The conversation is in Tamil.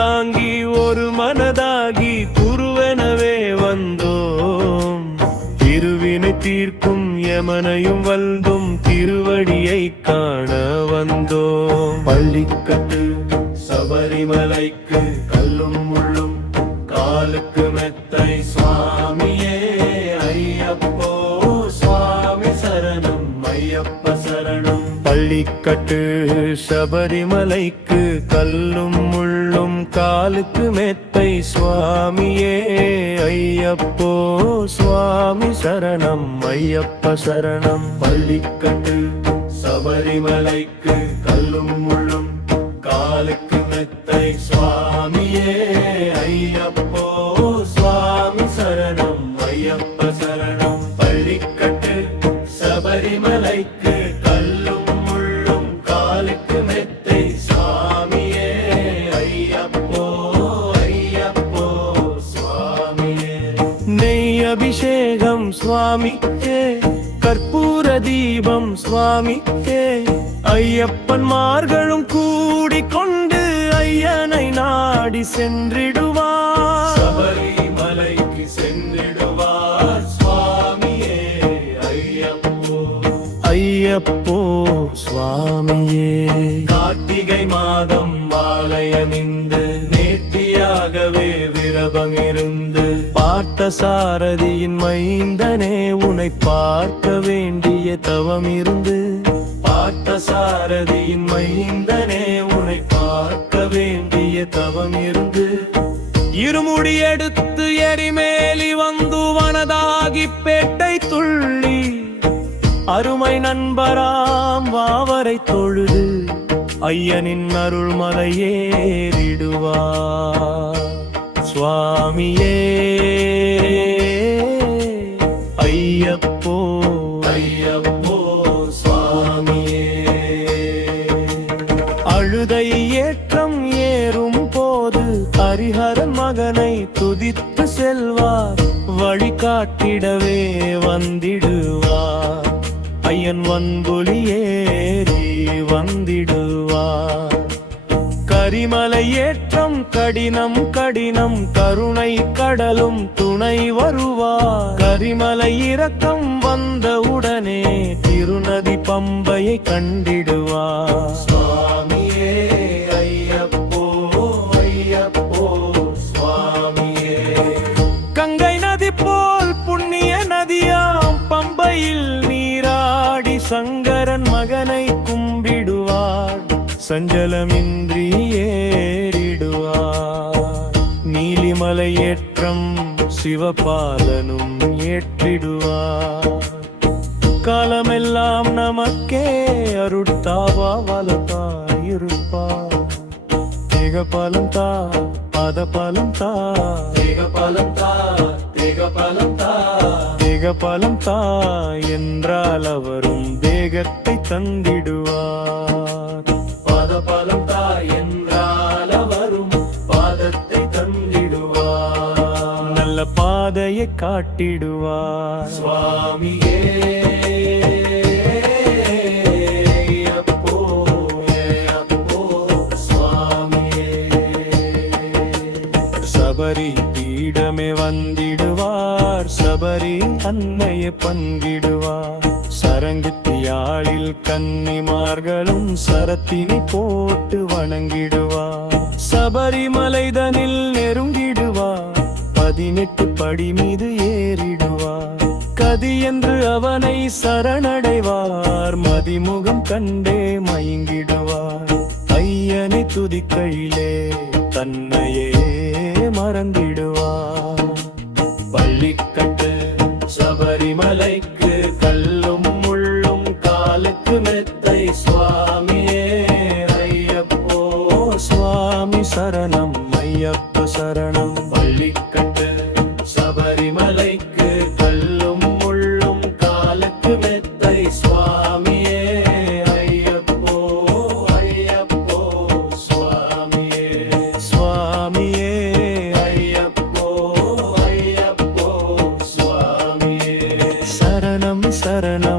தாங்கி ஒரு மனதாகி குருவெனவே வந்தோம். திருவினை தீர்க்கும் யமனையும் வல்தும் திருவடியை காண வந்தோம். பள்ளிக்கட்டு சபரிமலைக்கு கல்லும் முள்ளும் காலுக்கு மெத்தை சுவாமியே ஐயப்போ சுவாமி சரணம் ஐயப்ப சரணம். பள்ளிக்கட்டு சபரிமலைக்கு கல்லும் முள்ளும் காலுக்கு மெத்தை சுவாமியே ஐயப்போ சுவாமி சரணம் ஐயப்ப சரணம். பள்ளிக்கட்டு சபரிமலைக்கு கல்லும் முள்ளும் காலுக்கு மெத்தை சுவாமியே ஐயப்போ சுவாமி சரணம் ஐயப்ப சரணம். பள்ளிக்கட்டு சபரிமலைக்கு கல்லும் முள்ளும் காலுக்கு மெத்தை சுவாமியே ஐயப்போ ஐயப்போ சுவாமியே. நெய் அபிஷேகம் சுவாமிக்கே கற்பூர தீபம் சுவாமிக்கே ஐயப்பன்மார்களும் கூடிக்கொண்டு ஐயனை நாடி சென்றிடுவார். சபரிமலைக்கு சென்றிடுவார் சுவாமியே ஐயப்போ ஐயப்போ சுவாமியே. கார்த்திகை மாதம் மாலையணிந்து நேர்த்தியாகவே விரதம் இருந்து பார்த்த சாரதியின் மைந்தனே உன்னை பார்க்க வேண்டிய தவம் இருந்து. பார்த்த சாரதியின் மைந்தனே உன்னை பார்க்க வேண்டிய தவம் இருந்து. இருமுடி எடுத்து எரிமேலி வந்து வனதாகி பேட்டை துள்ளி அருமை நண்பராம் வாவரை தொழுது ஐயனின் அருள்மலை ஏறிடுவார். சுவாமியே ஐயப்போ ஐயப்போ சுவாமியே. அழுதை ஏற்றம் ஏறும் போது ஹரிஹரன் மகனை துதித்து செல்வார். வழிகாட்டிடவே வந்திடுவார் ஐயன் வன்புலி ஏறி வந்திடுவார். கரிமலை ஏற்றம் கடினம் கடினம் கருணை கடலும் துணை வருவார். கரிமலை இறக்கம் வந்தவுடனே திருநதி பம்பையை கண்டிடுவார். சுவாமியே ஐயப்போ ஐயப்போ சுவாமியே. கங்கை நதி போல் புண்ணிய நதியாம் பம்பையில் நீராடி சங்கரன் மகனை கும்பிடுவார். சஞ்சலமின்றி ஏறிடுவார். நீலிமலை ஏற்றம் சிவபாலனும் ஏற்றிடுவார். காலமெல்லாம் நமக்கே அருட்தாவா வளர்த்தாயிருப்பார். தேகபாலம் தா பாதபாலம் தா தேகபாலம் தா தேகபாலம் தா தேகபாலம் தா என்றால் அவரும் தேகத்தை தந்திடுவார். பாதபாலம் தா என்றால் அவரும் பாதத்தை தந்திடுவார். நல்ல பாதையை காட்டிடுவார். சுவாமியே சபரி பீடமே வந்திடுவார். சபரி அன்னையை பங்கிடுவார். சரங்குத்தியாளில் கன்னிமார்களும் சரத்தினை போட்டு வணங்கிடுவார். சபரிமலைதனில் நெருங்கிடுவார். 18 படி மீது ஏறிடுவார். கதி என்று அவனை சரணடைவார். மதிமுகம் கண்டே மயங்கிடுவார். ஐயனை துதிக்கையிலே தன்னையே மறந்திடுவார். பள்ளிக்கட்டு சபரிமலைக்கு கல்லும் முள்ளும் காலுக்கு மெத்தை சுவாமியே ஐயப்போ சுவாமி சரணம் ஐயப்ப சரணம். பள்ளிக்கட்டு சபரிமலைக்கு கல்லும் முள்ளும் காலுக்கு மெத்தை சுவாமியே ஐயப்போ ஐயப்போ சுவாமியே சுவாமியே ஐயப்போ ஐயப்போ சுவாமியே. சரணம் சரணம்